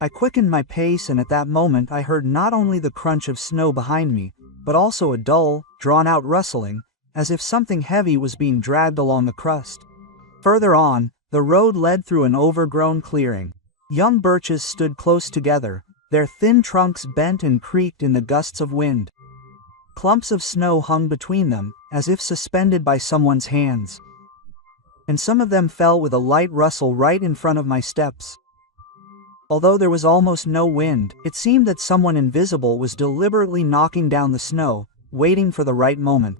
I quickened my pace, and at that moment I heard not only the crunch of snow behind me, but also a dull, drawn-out rustling, as if something heavy was being dragged along the crust. Further on, the road led through an overgrown clearing. Young birches stood close together, their thin trunks bent and creaked in the gusts of wind. Clumps of snow hung between them, as if suspended by someone's hands. And some of them fell with a light rustle right in front of my steps. Although there was almost no wind, it seemed that someone invisible was deliberately knocking down the snow, waiting for the right moment.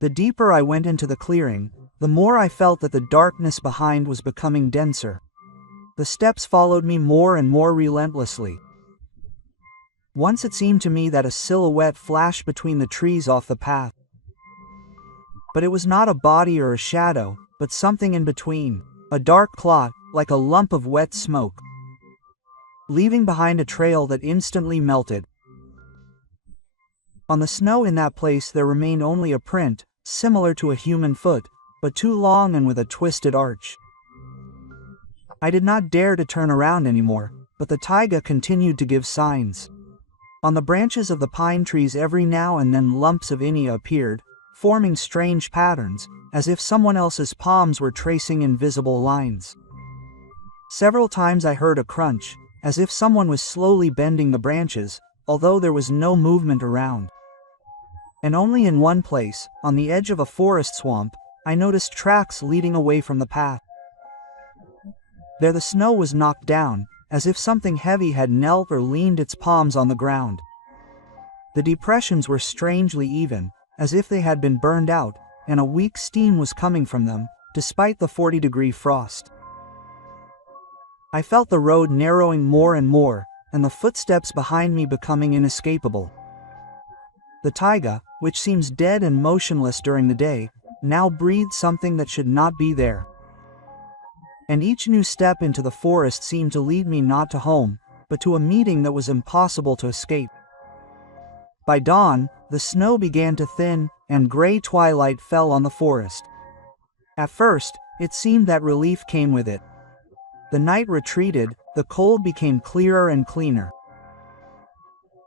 The deeper I went into the clearing, the more I felt that the darkness behind was becoming denser. The steps followed me more and more relentlessly. Once it seemed to me that a silhouette flashed between the trees off the path. But it was not a body or a shadow, but something in between, a dark clot, like a lump of wet smoke, leaving behind a trail that instantly melted. On the snow in that place there remained only a print, similar to a human foot, but too long and with a twisted arch. I did not dare to turn around anymore, but the taiga continued to give signs. On the branches of the pine trees every now and then lumps of inia appeared, forming strange patterns, as if someone else's palms were tracing invisible lines. Several times I heard a crunch, as if someone was slowly bending the branches, although there was no movement around. And only in one place, on the edge of a forest swamp, I noticed tracks leading away from the path. There the snow was knocked down, as if something heavy had knelt or leaned its palms on the ground. The depressions were strangely even, as if they had been burned out, and a weak steam was coming from them, despite the 40-degree frost. I felt the road narrowing more and more, and the footsteps behind me becoming inescapable. The taiga, which seems dead and motionless during the day, now breathed something that should not be there. And each new step into the forest seemed to lead me not to home, but to a meeting that was impossible to escape. By dawn, the snow began to thin, and gray twilight fell on the forest. At first, it seemed that relief came with it. The night retreated, the cold became clearer and cleaner.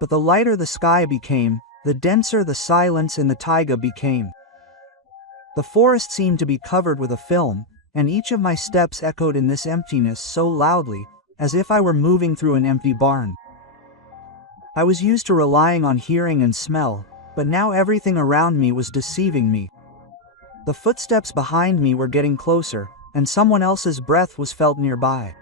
But the lighter the sky became, the denser the silence in the taiga became. The forest seemed to be covered with a film, and each of my steps echoed in this emptiness so loudly, as if I were moving through an empty barn. I was used to relying on hearing and smell, but now everything around me was deceiving me. The footsteps behind me were getting closer, and someone else's breath was felt nearby.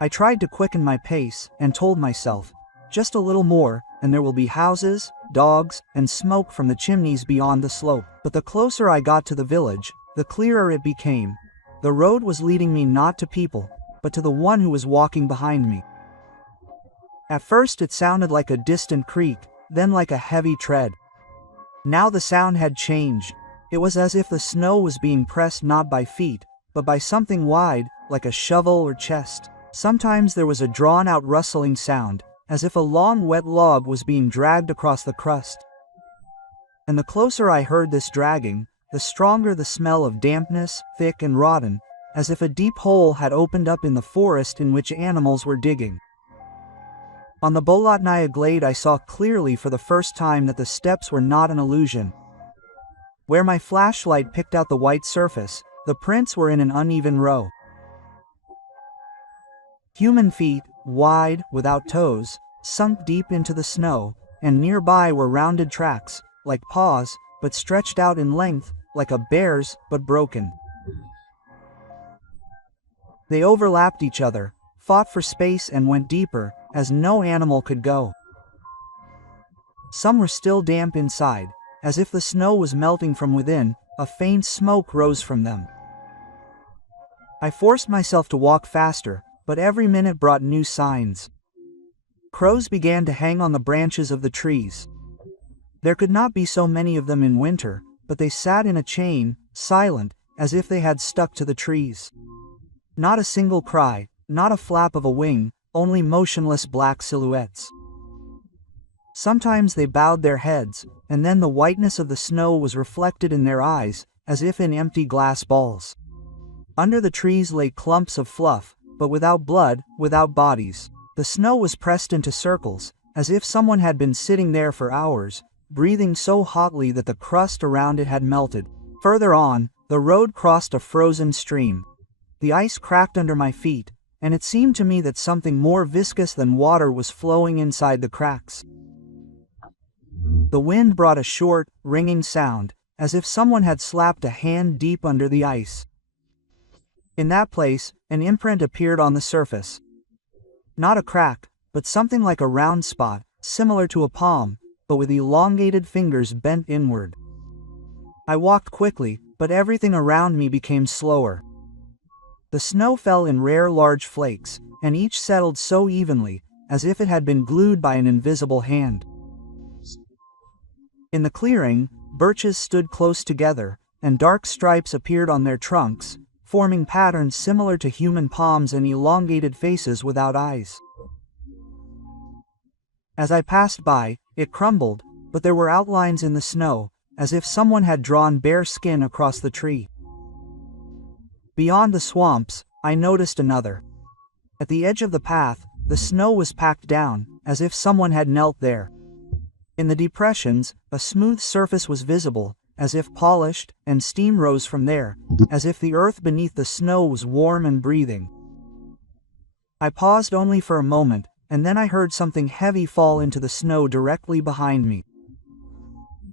I tried to quicken my pace, and told myself, just a little more, and there will be houses, dogs, and smoke from the chimneys beyond the slope. But the closer I got to the village, the clearer it became. The road was leading me not to people, but to the one who was walking behind me. At first it sounded like a distant creak, then like a heavy tread. Now the sound had changed. It was as if the snow was being pressed not by feet, but by something wide, like a shovel or chest. Sometimes there was a drawn-out rustling sound, as if a long wet log was being dragged across the crust. And the closer I heard this dragging, the stronger the smell of dampness, thick and rotten, as if a deep hole had opened up in the forest in which animals were digging. On the Bolotnaya glade I saw clearly for the first time that the steps were not an illusion. Where my flashlight picked out the white surface, the prints were in an uneven row. Human feet, wide, without toes, sunk deep into the snow, and nearby were rounded tracks, like paws, but stretched out in length, like a bear's, but broken. They overlapped each other, fought for space and went deeper, as no animal could go. Some were still damp inside, as if the snow was melting from within, a faint smoke rose from them. I forced myself to walk faster, but every minute brought new signs. Crows began to hang on the branches of the trees. There could not be so many of them in winter, but they sat in a chain, silent, as if they had stuck to the trees. Not a single cry, not a flap of a wing, only motionless black silhouettes. Sometimes they bowed their heads, and then the whiteness of the snow was reflected in their eyes, as if in empty glass balls. Under the trees lay clumps of fluff, but without blood, without bodies. The snow was pressed into circles, as if someone had been sitting there for hours, breathing so hotly that the crust around it had melted. Further on, the road crossed a frozen stream. The ice cracked under my feet, and it seemed to me that something more viscous than water was flowing inside the cracks. The wind brought a short, ringing sound, as if someone had slapped a hand deep under the ice. In that place, an imprint appeared on the surface. Not a crack, but something like a round spot, similar to a palm, but with elongated fingers bent inward. I walked quickly, but everything around me became slower. The snow fell in rare large flakes, and each settled so evenly, as if it had been glued by an invisible hand. In the clearing, birches stood close together, and dark stripes appeared on their trunks, forming patterns similar to human palms and elongated faces without eyes. As I passed by, it crumbled, but there were outlines in the snow, as if someone had drawn bare skin across the tree. Beyond the swamps, I noticed another. At the edge of the path, the snow was packed down, as if someone had knelt there. In the depressions, a smooth surface was visible, as if polished, and steam rose from there, as if the earth beneath the snow was warm and breathing. I paused only for a moment, and then I heard something heavy fall into the snow directly behind me.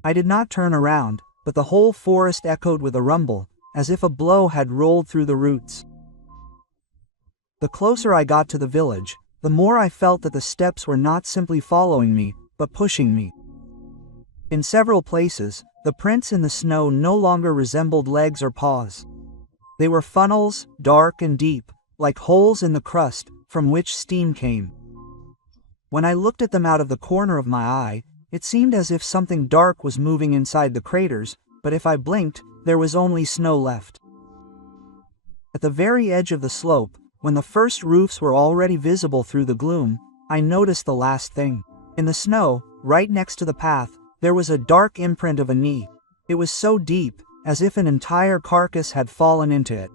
I did not turn around, but the whole forest echoed with a rumble, as if a blow had rolled through the roots. The closer I got to the village, the more I felt that the steps were not simply following me, but pushing me. In several places, the prints in the snow no longer resembled legs or paws. They were funnels, dark and deep, like holes in the crust, from which steam came. When I looked at them out of the corner of my eye, it seemed as if something dark was moving inside the craters, but if I blinked, there was only snow left. At the very edge of the slope, when the first roofs were already visible through the gloom, I noticed the last thing. In the snow, right next to the path, there was a dark imprint of a knee. It was so deep, as if an entire carcass had fallen into it.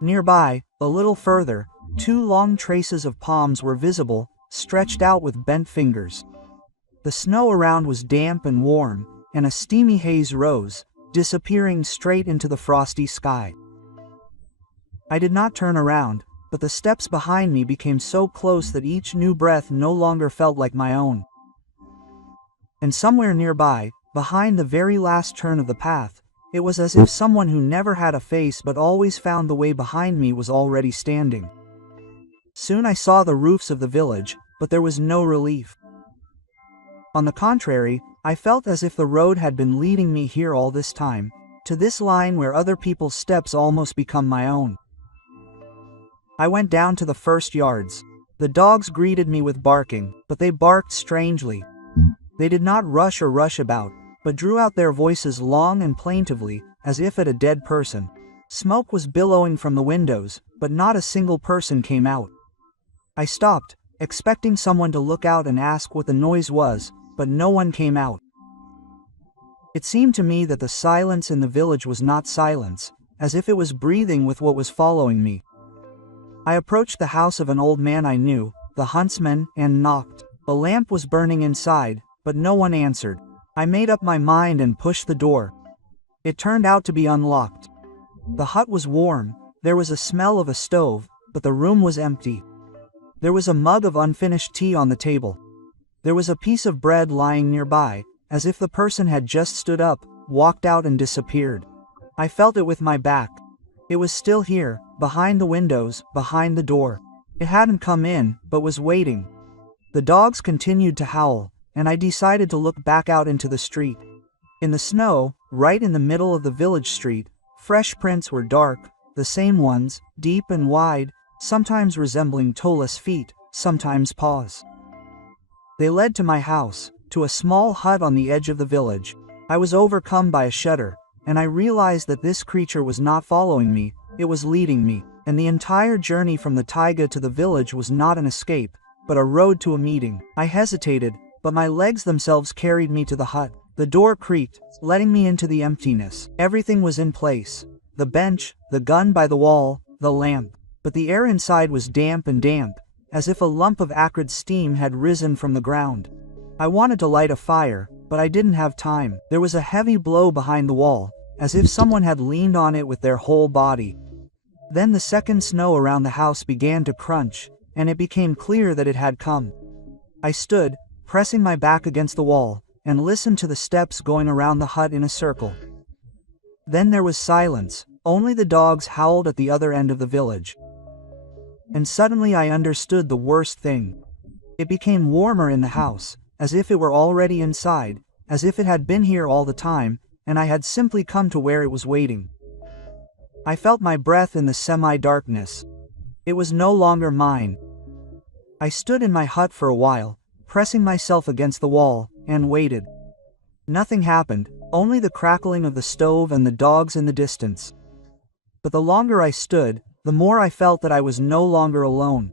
Nearby, a little further, two long traces of palms were visible, stretched out with bent fingers. The snow around was damp and warm, and a steamy haze rose, disappearing straight into the frosty sky. I did not turn around, but the steps behind me became so close that each new breath no longer felt like my own. And somewhere nearby, behind the very last turn of the path, it was as if someone who never had a face but always found the way behind me was already standing. Soon I saw the roofs of the village, but there was no relief. On the contrary, I felt as if the road had been leading me here all this time, to this line where other people's steps almost become my own. I went down to the first yards. The dogs greeted me with barking, but they barked strangely. They did not rush or rush about, but drew out their voices long and plaintively, as if at a dead person. Smoke was billowing from the windows, but not a single person came out. I stopped, expecting someone to look out and ask what the noise was, but no one came out. It seemed to me that the silence in the village was not silence, as if it was breathing with what was following me. I approached the house of an old man I knew, the huntsman, and knocked. A lamp was burning inside, but no one answered. I made up my mind and pushed the door. It turned out to be unlocked. The hut was warm, there was a smell of a stove, but the room was empty. There was a mug of unfinished tea on the table. There was a piece of bread lying nearby, as if the person had just stood up, walked out and disappeared. I felt it with my back. It was still here, behind the windows, behind the door. It hadn't come in, but was waiting. The dogs continued to howl, and I decided to look back out into the street. In the snow, right in the middle of the village street, fresh prints were dark, the same ones, deep and wide, sometimes resembling toeless feet, sometimes paws. They led to my house, to a small hut on the edge of the village. I was overcome by a shudder, and I realized that this creature was not following me, it was leading me, and the entire journey from the taiga to the village was not an escape, but a road to a meeting. I hesitated, but my legs themselves carried me to the hut. The door creaked, letting me into the emptiness. Everything was in place. The bench, the gun by the wall, the lamp. but the air inside was damp, as if a lump of acrid steam had risen from the ground. I wanted to light a fire, but I didn't have time. There was a heavy blow behind the wall, as if someone had leaned on it with their whole body. Then the second snow around the house began to crunch, and it became clear that it had come. I stood, pressing my back against the wall, and listened to the steps going around the hut in a circle. Then there was silence, only the dogs howled at the other end of the village. And suddenly I understood the worst thing. It became warmer in the house, as if it were already inside, as if it had been here all the time, and I had simply come to where it was waiting. I felt my breath in the semi-darkness. It was no longer mine. I stood in my hut for a while, pressing myself against the wall, and waited. Nothing happened, only the crackling of the stove and the dogs in the distance. But the longer I stood, the more I felt that I was no longer alone.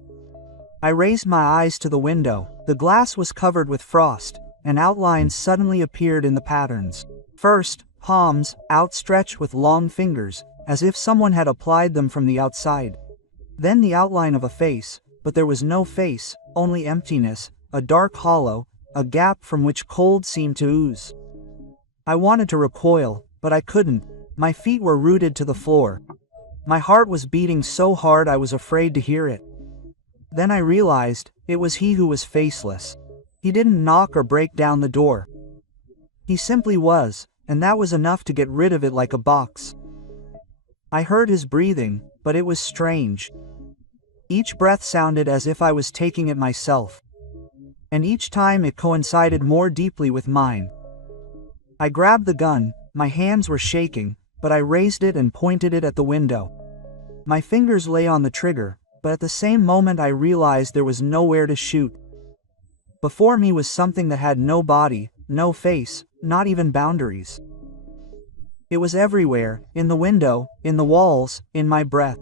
I raised my eyes to the window. The glass was covered with frost, and outlines suddenly appeared in the patterns. First, palms, outstretched with long fingers, as if someone had applied them from the outside. Then the outline of a face, but there was no face, only emptiness, a dark hollow, a gap from which cold seemed to ooze. I wanted to recoil, but I couldn't. My feet were rooted to the floor. My heart was beating so hard I was afraid to hear it. Then I realized, it was he who was faceless. He didn't knock or break down the door. He simply was, and that was enough to get rid of it like a box. I heard his breathing, but it was strange. Each breath sounded as if I was taking it myself. And each time it coincided more deeply with mine. I grabbed the gun, my hands were shaking, but I raised it and pointed it at the window. My fingers lay on the trigger, but at the same moment I realized there was nowhere to shoot. Before me was something that had no body, no face, not even boundaries. It was everywhere, in the window, in the walls, in my breath.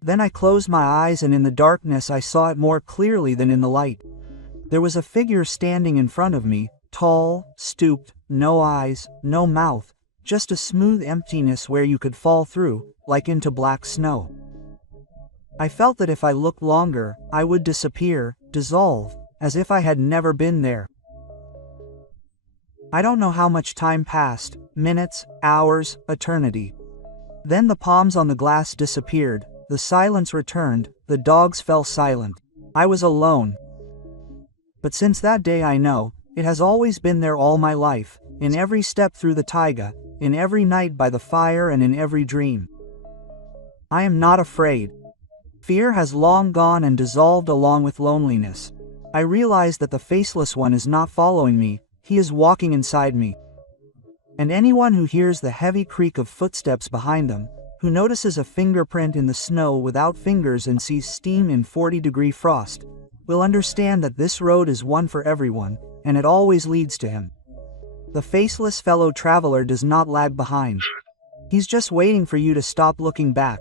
Then I closed my eyes and in the darkness I saw it more clearly than in the light. There was a figure standing in front of me, tall, stooped, no eyes, no mouth, just a smooth emptiness where you could fall through, like into black snow. I felt that if I looked longer, I would disappear, dissolve, as if I had never been there. I don't know how much time passed, minutes, hours, eternity. Then the palms on the glass disappeared, the silence returned, the dogs fell silent. I was alone. But since that day I know, it has always been there all my life, in every step through the taiga, in every night by the fire and in every dream. I am not afraid. Fear has long gone and dissolved along with loneliness. I realize that the faceless one is not following me, he is walking inside me. And anyone who hears the heavy creak of footsteps behind them, who notices a fingerprint in the snow without fingers and sees steam in 40-degree frost, will understand that this road is one for everyone, and it always leads to him. The faceless fellow traveler does not lag behind. He's just waiting for you to stop looking back.